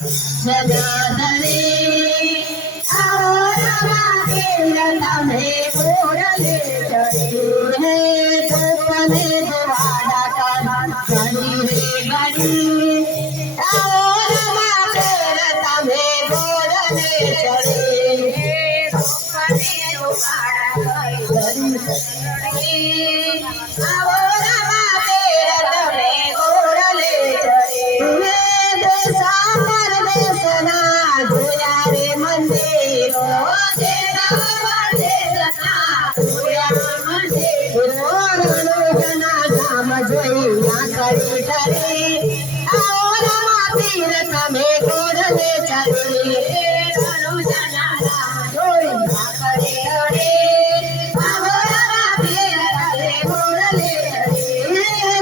જગદરે આવોરા તમે કોરલે ચડે હે તને દ્વાડા ઘડી રે ઘડી આવોરા તમે કોરલે ચડે તને દ્વાડા ઘડી આવોરા તમે કોરલે ચડે જોયા રે મંદિરો ધામ જોઈ કરી ધરી આવોરા પીર તમે ગોરલે ચડી જોઈ કરી આવોરા પીર તમે ગોરલે ચડી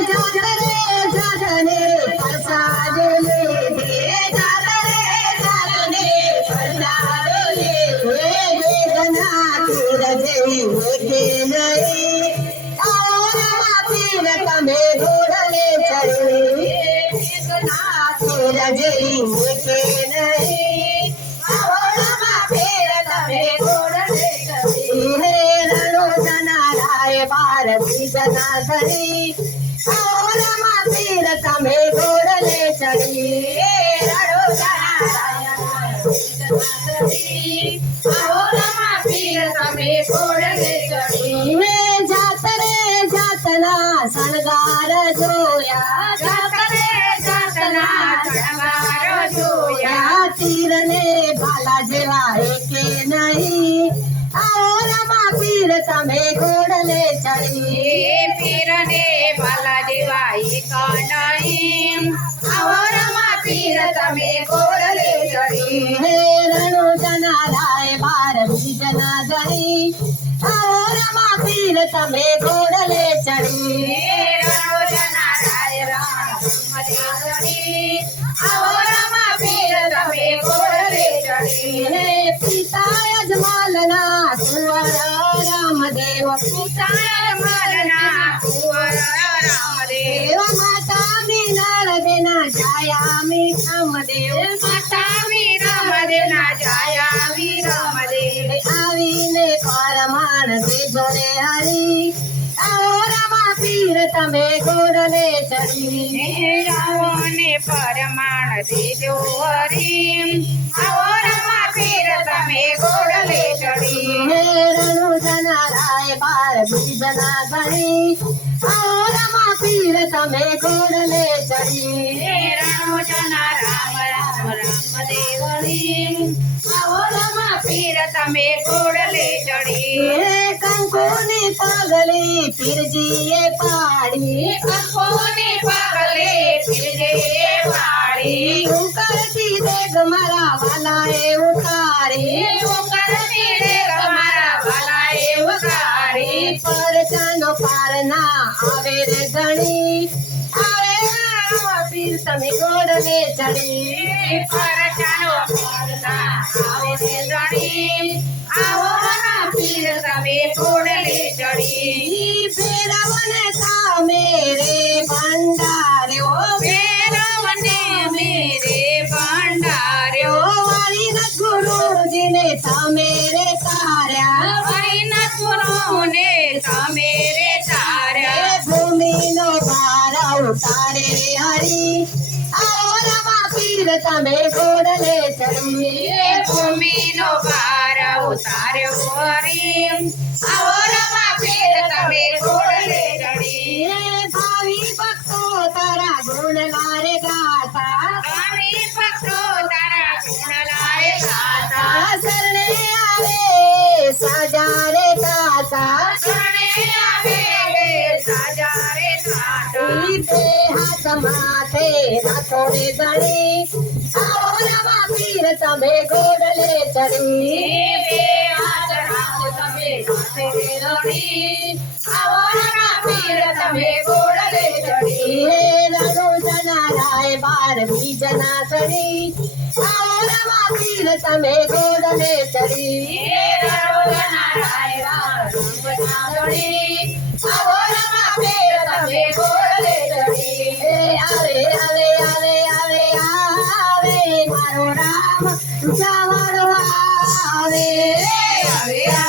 જાતરે પ્રસાદ તમે ગોરલે ચડી જઈ કે નહીં આવોરા ફેર તમે ગોરલે ચડી હે રણો જનારાય બાર બીજના ધરી આવોરા ફેર તમે ગોરલે ચડી રણો જનારાય આવોરા ફેર તમે ગોરલે ચડી હે જાતરે જાતના શણગાર જોયા જાતરે જાતના શણગાર જોયા તીરને ભાલા જેવા એકે નહીં આવોરા પીર તમે ગોરલે ચડી પીરને ભાલા જેવા એક નહીં આવોરા પીર તમે ગોરલે ચડી હે રણો જનારાય બાર બીજના ધણી આવોરા પીર તમે ગોરલે ચડી રણો જનારાય આવોરા પીર તમે ગોરલે ચડી હે પિતા યજમાલના કુંવર રામદેવ પિતા મારના કુંવર રામદેવ માતા મીનાર દેના જાયા મીઠામદેવ માતા વીરમદેવના જાયા વીરમદેવ આવીને પરમાણ દેજો રે હરી આવોરા પીર તમે ગોરલે ચડી રાવોને પરમાણ દેજો હરી આવોરા પીર તમે ગોરલે ચડી હે રણુ જનારાય બાર બીજના ધણી આવોરા પીર તમે ગોરલે ચડી રણો જના રામ રામ રામ દેવળી આવોરા પીર તમે ગોરલે ચડી હે કંકુની પગલી પીરજીએ પાડી કંકોની પગલે પીરજે વાળી કરતી દેખ મારા વાલાએ ઉતારી કરતી રે તમારા ભલાએ ઉતારી પરચાનો પારના આવે રે ઘણી આવે પીર તમે ગોરલે ચડી પરચાનો પરના આવે છે જણી આવોરા પીર તમે ગોરલે ચડી ફેરવને સામે રે ભંડાર્યો ભેરવને મેરે ભંડાર્યો વાળી ન ગુરુજીને તમે રે તાર્યા હરિનાથ ગુરુને તમે રે તાર્યા ભૂમિનો ભાર ઉતારે હરી આવોરા પીર તમે ગોરલે ચડી ભૂમિનો ભાર ઉતાર્યો હરી આવોરા પીર તમે ગોરલે ચડી ભાવિ ભક્તો તારા ગુણ લારે ગાતા સ્વામી ભક્તો તારા ગુણ લાય ગાતા શરણે આવે સાજા રે તાતા શરણે આવે સાજા રે તાતા બે હાથ માથે રાખો રે ધણી આવોરા પીર તમે ગોરલે ચડી બે હાથ રાખો તમે સાથે રડી આવોરા પીર તમે ગોરલે ચડી હે રણો જનારાય બાર બીજના ધણી આવોરા પીર તમે ગોરલે ચડી રણો જનારાય આવોરા પીર તમે ગોરલે ચડી આવે આવે આવે આવે આવે મારો રામ જવાડો આવે હવે આવે